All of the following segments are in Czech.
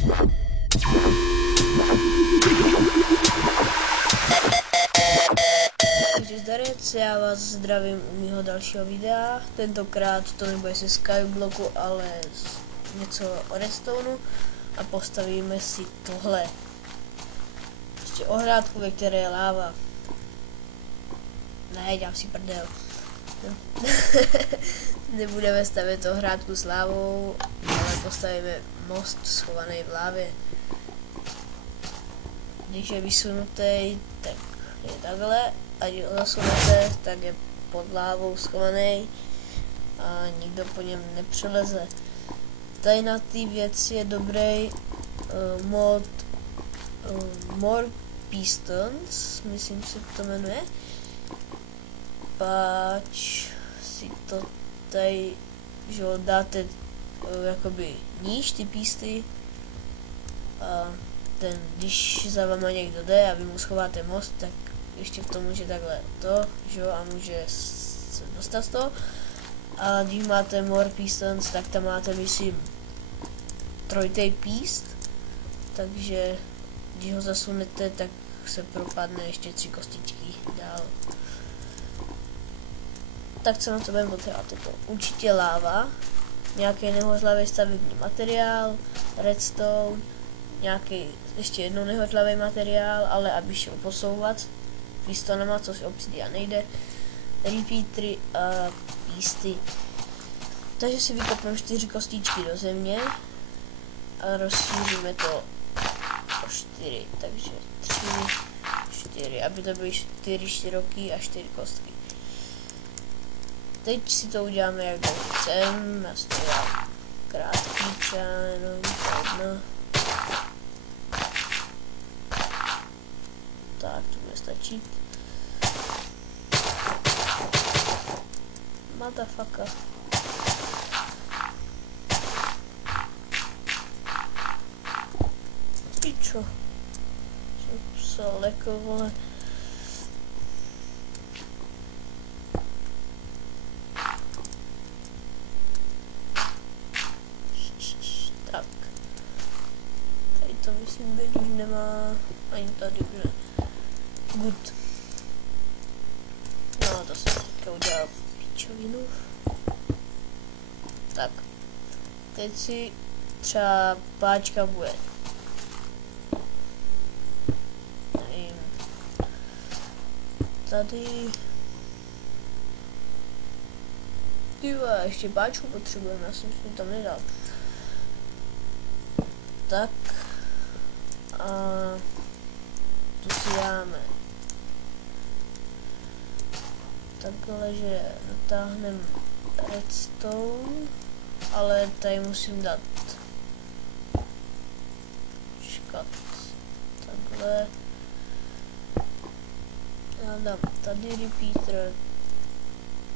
Takže zdarec, já vás zdravím u mého dalšího videa. Tentokrát to nebude se Skybloku, ale něco o Redstoneu a postavíme si tohle. Ještě ohrádku, ve které je láva. Ne, dělám si prdel. Nebudeme stavět ohrádku s lávou, ale postavíme most schovaný v lávě. Když je vysunutý, tak je takhle, a když ho zasunete, tak je pod lávou schovaný a nikdo po něm nepřeleze. Tady na té věci je dobrý mod More Pistons, myslím si to jmenuje. Páč si to tady, že ho dáte jakoby níž ty písty a když za váma někdo jde a vy mu schováte most, tak ještě v tom může takhle to, že jo, a může se dostat z toho. A když máte More Pistons, tak tam máte, myslím, trojitý píst, takže když ho zasunete, tak se propadne ještě 3 kostičky dál. Tak co na to budeme potřebovat? Je to určitě láva, nějaký nehořlavý stavební materiál, redstone, nějaký ještě jednou nehořlavý materiál, ale aby šel posouvat pistonama, což obsidian nejde, repeatery a písty. Takže si vykopneme 4 kostičky do země a rozšíříme to o 4, takže 3, 4, aby to byly 4 široký a 4 kostky. Teď si to uděláme jak chceme, já si to dám krátký čáno, jedno. Tak, to bude stačit. Motherfucker. Pičo. Jsem se lekl, vole. Tak. Tady to myslím být už nemá, ani tady už ne. Good. No, to jsem teďka udělal pičovinu. Tak. Teď si třeba páčka bude. Nevím. Tady. Tyva, ještě páčku potřebujeme, já jsem si tam nedal. Tak. A tu si dáme takhle, že natáhneme redstone, ale tady musím dát čekat takhle. Já dám tady repeater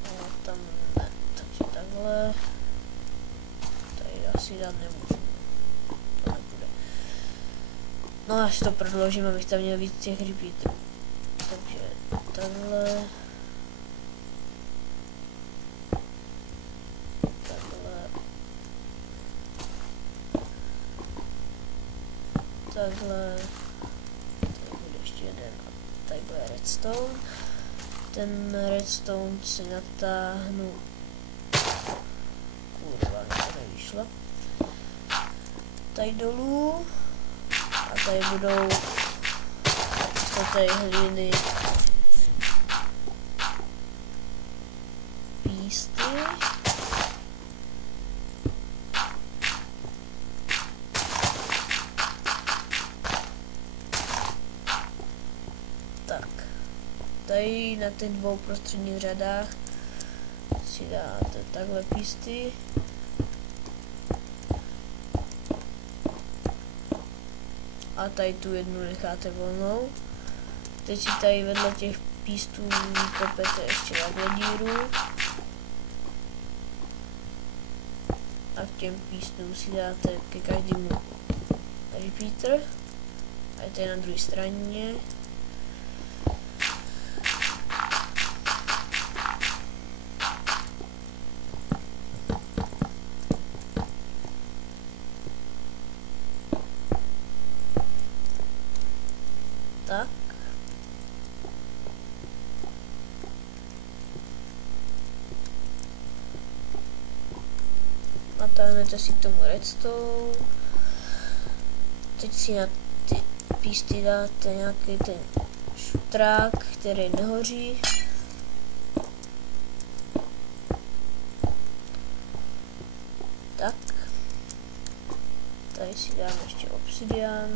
a tam ne, takže takhle. Tady asi dát nemůžu, to nebude. No až to prodloužím, abych tam měl víc těch repeaterů. Takže takhle. Takhle, tady bude ještě jeden a tady bude redstone. Ten redstone si natáhnu, kurva, to nevyšlo. Tady dolů a tady budou tady hlíny, písty. Tady na těch 2 prostředních řadách si dáte takhle písty. A tady tu jednu necháte volnou. Teď si tady vedle těch pístů vykopete ještě takhle díru. A k těm pístům si dáte ke každému repeater. A je tady na druhé straně. Tak. Natáhnete si k tomu redstone. Teď si na ty písty dáte nějaký ten šutrák, který nehoří. Tak. Tady si dáme ještě obsidian.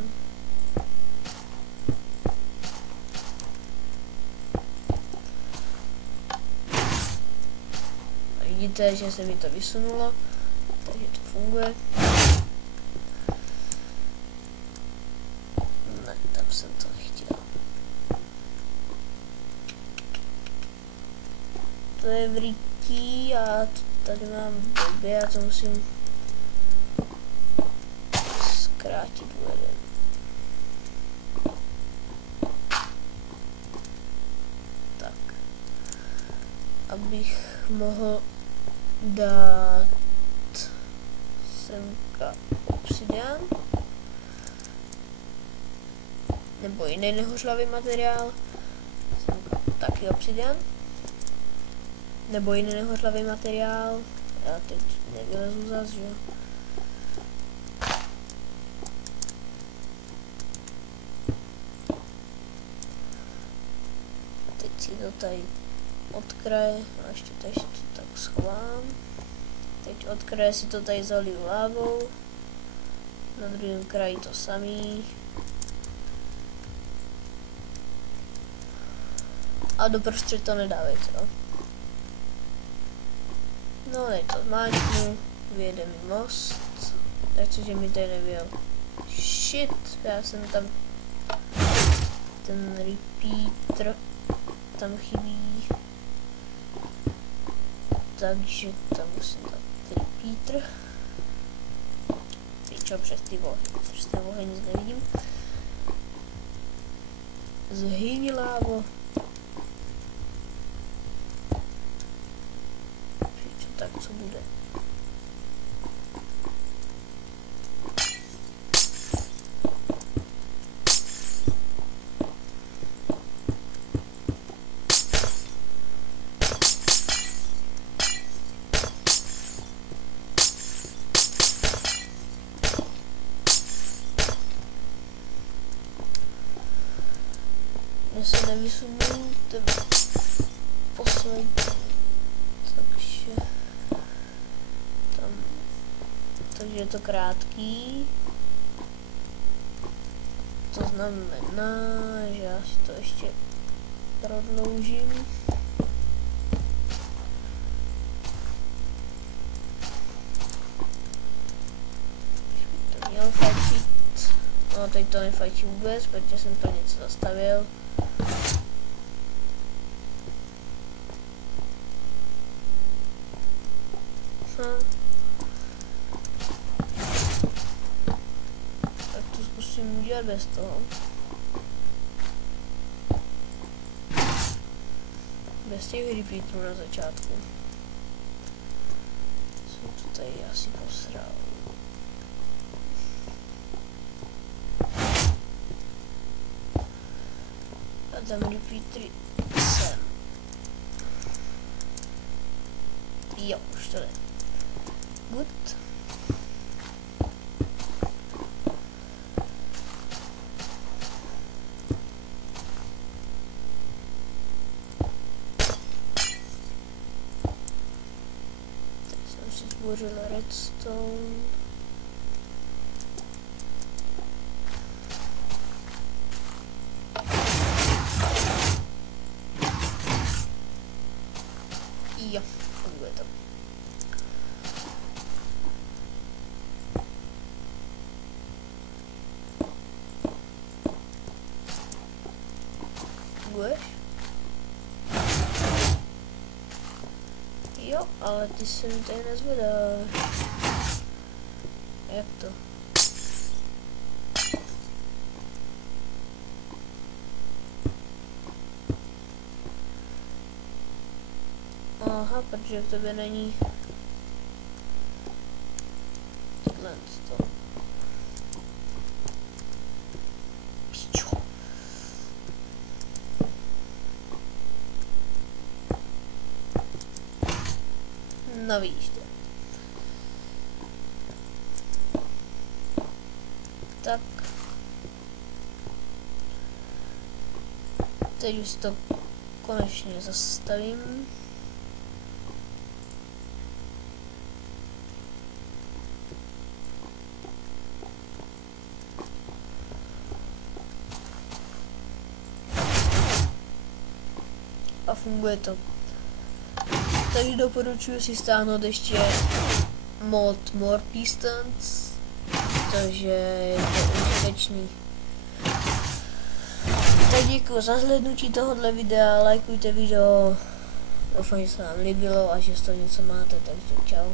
A vidíte, že se mi to vysunulo, takže to funguje. Ne, tam jsem to nechtěl. To je vrytí a tady mám blbě, já to musím zkrátit o jeden. Tak. Abych mohl dát semka obsidian nebo jiný nehořlavý materiál, semka taky obsidian nebo jiný nehořlavý materiál, já teď nevylezu zas, že? Teď si to tady od kraje, a ještě tady si to tak schovám. Teď od kraje si to tady zaliju lávou, na druhém kraji to samý. A doprostřed to nedávejte, no. No, teď to zmáčknu, vyjede mi most, tak cože mi tady nevěl. Shit, já jsem tam, ten repeater tam chybí, takže tam musím dát repeater. Pičo, přes ty oheň nic nevidím. Zhyni lávo. Tak co bude? Já se nevysunu ten poslední. Takže je to krátký. To znamená, že já si to ještě prodloužím. To mělo fajčit. No, teď to nefajčí vůbec, protože jsem to něco zastavil. Musím udělat bez toho. Bez těch repeaterů na začátku. Jsem to tady asi posral. A tam repeatery sem. Jo, už to jde. Good. Zbořil redstone. Jo, funguje to. Funguješ? Jo, ale ty se mi tady nezvedáš. Jak to? Aha, protože v tobě není tohle to. Pičo. No vidíš to. Tak. Teď už to konečně zastavím. A funguje to. Takže doporučuji si stáhnout ještě mod More Pistons, protože je to užitečný. Tak děkuji za zhlédnutí tohohle videa, lajkujte video, doufám, že se vám líbilo a že z toho něco máte, takže čau.